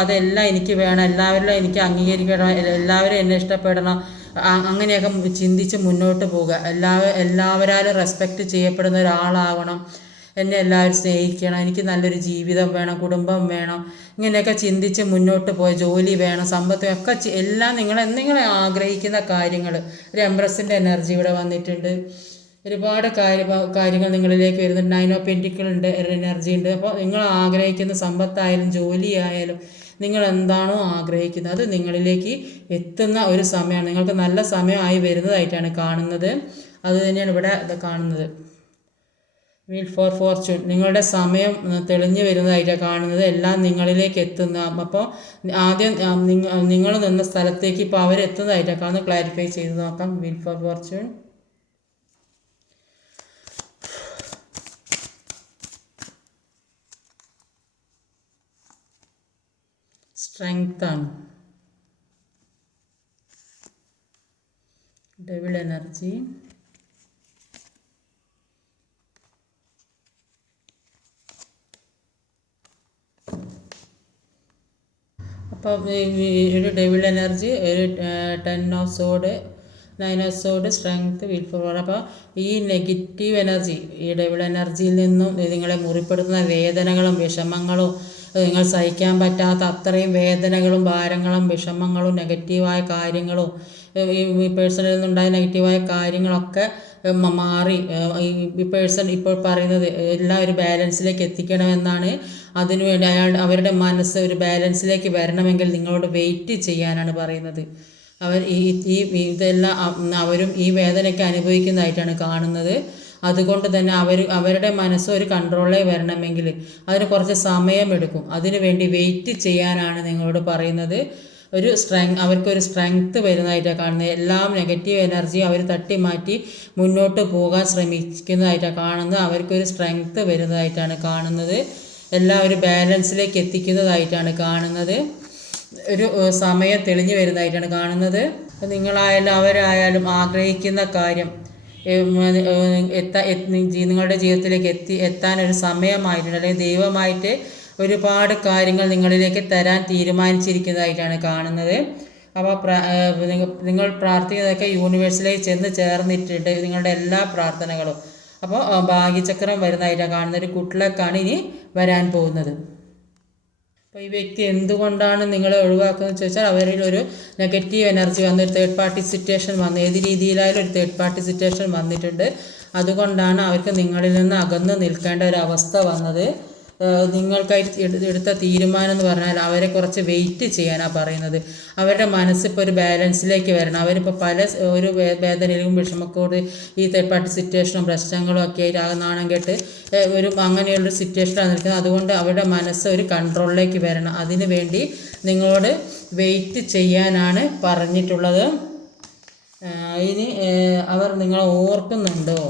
അതെല്ലാം എനിക്ക് വേണം, എല്ലാവരിലും എനിക്ക് അംഗീകരിക്കണം, എല്ലാവരും എന്നെ ഇഷ്ടപ്പെടണം, അങ്ങനെയൊക്കെ ചിന്തിച്ച് മുന്നോട്ട് പോവുക. എല്ലാവരാലും റെസ്പെക്റ്റ് ചെയ്യപ്പെടുന്ന ഒരാളാവണം, എന്നെ എല്ലാവരും സ്നേഹിക്കണം, എനിക്ക് നല്ലൊരു ജീവിതം വേണം, കുടുംബം വേണം, ഇങ്ങനെയൊക്കെ ചിന്തിച്ച് മുന്നോട്ട് പോയ ജോലി വേണം, സമ്പത്ത് ഒക്കെ എല്ലാം നിങ്ങളെ ആഗ്രഹിക്കുന്ന കാര്യങ്ങൾ. ഒരു എംപ്രസിൻ്റെ എനർജി ഇവിടെ വന്നിട്ടുണ്ട്. ഒരുപാട് കാര്യങ്ങൾ നിങ്ങളിലേക്ക് വരുന്നുണ്ട്. 9 ഓഫ് പെൻറ്റിക്കിൾ ഉണ്ട്, എനർജി ഉണ്ട്. അപ്പോൾ നിങ്ങൾ ആഗ്രഹിക്കുന്ന സമ്പത്തായാലും ജോലിയായാലും നിങ്ങൾ എന്താണോ ആഗ്രഹിക്കുന്നത് അത് നിങ്ങളിലേക്ക് എത്തുന്ന ഒരു സമയമാണ്. നിങ്ങൾക്ക് നല്ല സമയമായി വരുന്നതായിട്ടാണ് കാണുന്നത്. അത് തന്നെയാണ് ഇവിടെ കാണുന്നത്. വീൽ ഫോർ ഫോർച്യൂൺ, നിങ്ങളുടെ സമയം തെളിഞ്ഞു വരുന്നതായിട്ടാണ് കാണുന്നത്. എല്ലാം നിങ്ങളിലേക്ക് എത്തുന്ന. അപ്പോൾ ആദ്യം നിങ്ങൾ നിന്ന സ്ഥലത്തേക്ക് ഇപ്പോൾ അവരെത്തുന്നതായിട്ടാണ് കാണുന്നത്. ക്ലാരിഫൈ ചെയ്ത് നോക്കാം. വീൽ ഫോർ ഫോർച്യൂൺ, സ്ട്രെങ്ത് ആണ്. ഡെവിൾ എനർജി, അപ്പോൾ ഒരു ഡെവിൾ എനർജി, ഒരു 10 of സോഡ്, 9 of സോഡ്, strength, will power. അപ്പോൾ ഈ നെഗറ്റീവ് എനർജി, ഈ ഡെവിൾ എനർജിയിൽ നിന്നും നിങ്ങളെ മുറിപ്പെടുത്തുന്ന വേദനകളും വിഷമങ്ങളും, നിങ്ങൾ സഹിക്കാൻ പറ്റാത്ത അത്രയും വേദനകളും ഭാരങ്ങളും വിഷമങ്ങളും നെഗറ്റീവായ കാര്യങ്ങളും ഈ പേഴ്സണിൽ നിന്നുണ്ടായ നെഗറ്റീവായ കാര്യങ്ങളൊക്കെ മാറി ഈ പേഴ്സൺ ഇപ്പോൾ പറയുന്നത് എല്ലാം ഒരു ബാലൻസിലേക്ക് എത്തിക്കണമെന്നാണ്. അതിനുവേണ്ടി അവരുടെ മനസ്സ് ഒരു ബാലൻസിലേക്ക് വരണമെങ്കിൽ നിങ്ങളോട് വെയിറ്റ് ചെയ്യാനാണ് പറയുന്നത്. അവർ ഇതെല്ലാം അവരും ഈ വേദനയ്ക്ക് അനുഭവിക്കുന്നതായിട്ടാണ് കാണുന്നത്. അതുകൊണ്ട് തന്നെ അവരുടെ മനസ്സ് ഒരു കൺട്രോളിൽ വരണമെങ്കിൽ അതിന് കുറച്ച് സമയമെടുക്കും. അതിനു വേണ്ടി വെയിറ്റ് ചെയ്യാനാണ് നിങ്ങളോട് പറയുന്നത്. അവർക്കൊരു സ്ട്രെങ്ത് വരുന്നതായിട്ടാണ് കാണുന്നത്. എല്ലാം നെഗറ്റീവ് എനർജി അവർ തട്ടി മാറ്റി മുന്നോട്ട് പോകാൻ ശ്രമിക്കുന്നതായിട്ടാണ് കാണുന്നത്. അവർക്കൊരു സ്ട്രെങ്ത് വരുന്നതായിട്ടാണ് കാണുന്നത്. എല്ലാം ഒരു ബാലൻസിലേക്ക് എത്തിക്കുന്നതായിട്ടാണ് കാണുന്നത്. ഒരു സമയം തെളിഞ്ഞു വരുന്നതായിട്ടാണ് കാണുന്നത്. നിങ്ങളായാലും അവരായാലും ആഗ്രഹിക്കുന്ന കാര്യം നിങ്ങളുടെ ജീവിതത്തിലേക്ക് എത്താനൊരു സമയമായിട്ടുണ്ട്. അല്ലെങ്കിൽ ദൈവമായിട്ട് ഒരുപാട് കാര്യങ്ങൾ നിങ്ങളിലേക്ക് തരാൻ തീരുമാനിച്ചിരിക്കുന്നതായിട്ടാണ് കാണുന്നത്. അപ്പോൾ നിങ്ങൾ പ്രാർത്ഥിക്കുന്നതൊക്കെ യൂണിവേഴ്സിലേക്ക് ചെന്ന് ചേർന്നിട്ടുണ്ട്, നിങ്ങളുടെ എല്ലാ പ്രാർത്ഥനകളും. അപ്പോൾ ഭാഗ്യചക്രം വരുന്നതായിട്ടാണ് കാണുന്നത്. ഒരു ഗുഡ് ലക്കാണ് ഇനി വരാൻ പോകുന്നത്. അപ്പോൾ ഈ വ്യക്തി എന്തുകൊണ്ടാണ് നിങ്ങളെ ഒഴിവാക്കുന്നത് ചോദിച്ചാൽ അവരിൽ ഒരു നെഗറ്റീവ് എനർജി വന്ന് ഒരു തേർഡ് പാർട്ടി സിറ്റുവേഷൻ വന്ന് ഏത് രീതിയിലായാലും ഒരു തേർഡ് പാർട്ടി സിറ്റുവേഷൻ വന്നിട്ടുണ്ട്. അതുകൊണ്ടാണ് അവർക്ക് നിങ്ങളിൽ നിന്ന് അകന്ന് നിൽക്കേണ്ട ഒരു അവസ്ഥ വന്നത്. നിങ്ങൾക്കായി എടുത്ത തീരുമാനം എന്ന് പറഞ്ഞാൽ അവരെ കുറച്ച് വെയിറ്റ് ചെയ്യാനാണ് പറയുന്നത്. അവരുടെ മനസ്സിപ്പോൾ ഒരു ബാലൻസിലേക്ക് വരണം. അവരിപ്പോൾ ഒരു വേദനയിലും വിഷമക്കോട് ഈ തേർഡ് പാർട്ടി സിറ്റുവേഷനും പ്രശ്നങ്ങളും ഒക്കെ ആയിട്ട് നാണം കേട്ട് അങ്ങനെയുള്ളൊരു സിറ്റുവേഷനാണ് നിൽക്കുന്നത്. അതുകൊണ്ട് അവരുടെ മനസ്സ് ഒരു കൺട്രോളിലേക്ക് വരണം. അതിനു വേണ്ടി നിങ്ങളോട് വെയിറ്റ് ചെയ്യാനാണ് പറഞ്ഞിട്ടുള്ളത്. ഇനി അവർ നിങ്ങളെ ഓർക്കുന്നുണ്ടോ?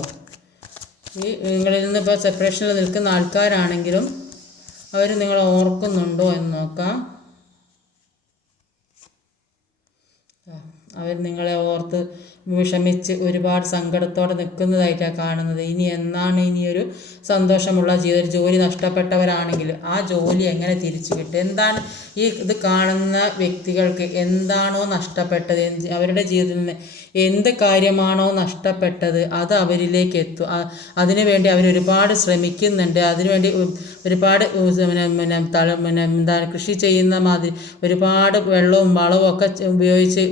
ഈ നിങ്ങളിൽ നിന്ന് ഇപ്പോൾ സെപ്പറേഷനിൽ നിൽക്കുന്ന ആൾക്കാരാണെങ്കിലും അവർ നിങ്ങളെ ഓർക്കുന്നുണ്ടോ എന്ന് നോക്കാം. അവർ നിങ്ങളെ ഓർത്ത് വിഷമിച്ച് ഒരുപാട് സങ്കടത്തോടെ നിൽക്കുന്നതായിട്ടാണ് കാണുന്നത്. ഇനി എന്നാണ് ഇനിയൊരു സന്തോഷമുള്ള ജീവിതം? ജോലി നഷ്ടപ്പെട്ടവരാണെങ്കിൽ ആ ജോലി എങ്ങനെ തിരിച്ചു കിട്ടും? എന്താണ് ഇത് കാണുന്ന വ്യക്തികൾക്ക് എന്താണോ നഷ്ടപ്പെട്ടത്, അവരുടെ ജീവിതത്തിൽ നിന്ന് എന്ത് കാര്യമാണോ നഷ്ടപ്പെട്ടത് അത് അവരിലേക്ക് എത്തും. അതിനുവേണ്ടി അവരൊരുപാട് ശ്രമിക്കുന്നുണ്ട്. അതിനുവേണ്ടി ഒരുപാട് എന്താണ് കൃഷി ചെയ്യുന്ന മാതിരി ഒരുപാട് വെള്ളവും വളവും ഒക്കെ ഉപയോഗിച്ച്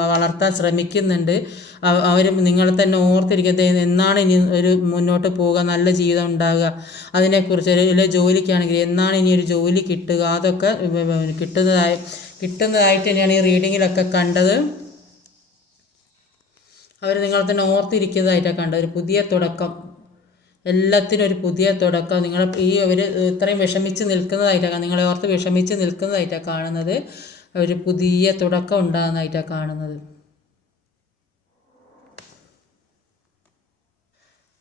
വളർത്താൻ ശ്രമിക്കുന്നുണ്ട്. അവർ നിങ്ങളെ തന്നെ ഓർത്തിരിക്കുന്നത് എന്നാണ് ഇനി ഒരു മുന്നോട്ട് പോവുക, നല്ല ജീവിതം ഉണ്ടാകുക, അതിനെക്കുറിച്ച് ഒരു ജോലിക്കാണെങ്കിൽ എന്നാണ് ഇനി ഒരു ജോലി കിട്ടുക, അതൊക്കെ കിട്ടുന്നതായിട്ട് തന്നെയാണ് ഈ റീഡിങ്ങിലൊക്കെ കണ്ടത്. അവർ നിങ്ങളെ തന്നെ ഓർത്തിരിക്കുന്നതായിട്ടാണ് കണ്ടത്. ഒരു പുതിയ തുടക്കം, എല്ലാത്തിനും ഒരു പുതിയ തുടക്കം. നിങ്ങൾ അവർ ഇത്രയും വിഷമിച്ച് നിൽക്കുന്നതായിട്ടാണ്, നിങ്ങളെ ഓർത്ത് വിഷമിച്ച് നിൽക്കുന്നതായിട്ടാണ് കാണുന്നത്. ഒരു പുതിയ തുടക്കം ഉണ്ടാകുന്നതായിട്ടാണ് കാണുന്നത്.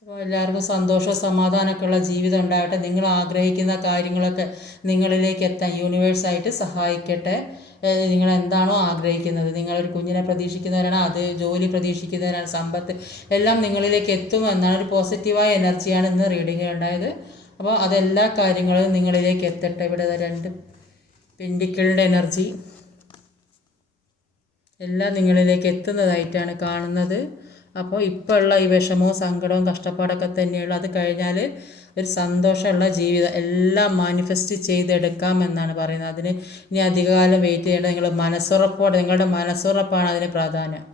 അപ്പോൾ എല്ലാവർക്കും സന്തോഷവും സമാധാനമൊക്കെ ഉള്ള ജീവിതം ഉണ്ടാകട്ടെ. നിങ്ങൾ ആഗ്രഹിക്കുന്ന കാര്യങ്ങളൊക്കെ നിങ്ങളിലേക്ക് എത്താൻ യൂണിവേഴ്സായിട്ട് സഹായിക്കട്ടെ. നിങ്ങൾ എന്താണോ ആഗ്രഹിക്കുന്നത്, നിങ്ങളൊരു കുഞ്ഞിനെ പ്രതീക്ഷിക്കുന്നവരാണ്, അത് ജോലി പ്രതീക്ഷിക്കുന്നവരാണ്, സമ്പത്ത് എല്ലാം നിങ്ങളിലേക്ക് എത്തുമെന്നാണ് ഒരു പോസിറ്റീവായ എനർജിയാണ് ഇന്ന് റീഡിങ്ങിൽ ഉണ്ടായത്. അപ്പോൾ അതെല്ലാ കാര്യങ്ങളും നിങ്ങളിലേക്ക് എത്തട്ടെ. ഇവിടെ 2 പെൻഡിക്കിളിൻ്റെ എനർജി എല്ലാം നിങ്ങളിലേക്ക് എത്തുന്നതായിട്ടാണ് കാണുന്നത്. അപ്പോൾ ഇപ്പോൾ ഉള്ള ഈ വിഷമവും സങ്കടവും കഷ്ടപ്പാടൊക്കെ തന്നെയുള്ളൂ. അത് കഴിഞ്ഞാൽ ഒരു സന്തോഷമുള്ള ജീവിതം എല്ലാം മാനിഫെസ്റ്റ് ചെയ്തെടുക്കാമെന്നാണ് പറയുന്നത്. അതിന് ഇനി അധികകാലം വെയിറ്റ് ചെയ്യേണ്ട, നിങ്ങൾ മനസ്സുറപ്പോടെ, നിങ്ങളുടെ മനസ്സുറപ്പാണ് അതിന് പ്രാധാന്യം.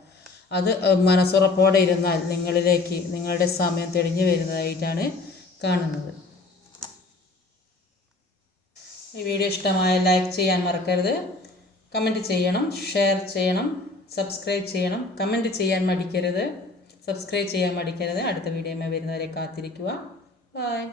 അത് മനസ്സുറപ്പോടെ ഇരുന്നാൽ നിങ്ങളിലേക്ക് നിങ്ങളുടെ സമയം തെളിഞ്ഞു വരുന്നതായിട്ടാണ് കാണുന്നത്. ഈ വീഡിയോ ഇഷ്ടമായ ലൈക്ക് ചെയ്യാൻ മറക്കരുത്, കമൻറ്റ് ചെയ്യണം, ഷെയർ ചെയ്യണം, സബ്സ്ക്രൈബ് ചെയ്യണം. കമൻറ്റ് ചെയ്യാൻ മടിക്കരുത്, സബ്സ്ക്രൈബ് ചെയ്യാൻ മടിക്കരുത്. അടുത്ത വീഡിയോയിൽ വരുന്നവരെ കാത്തിരിക്കുക. ബൈ.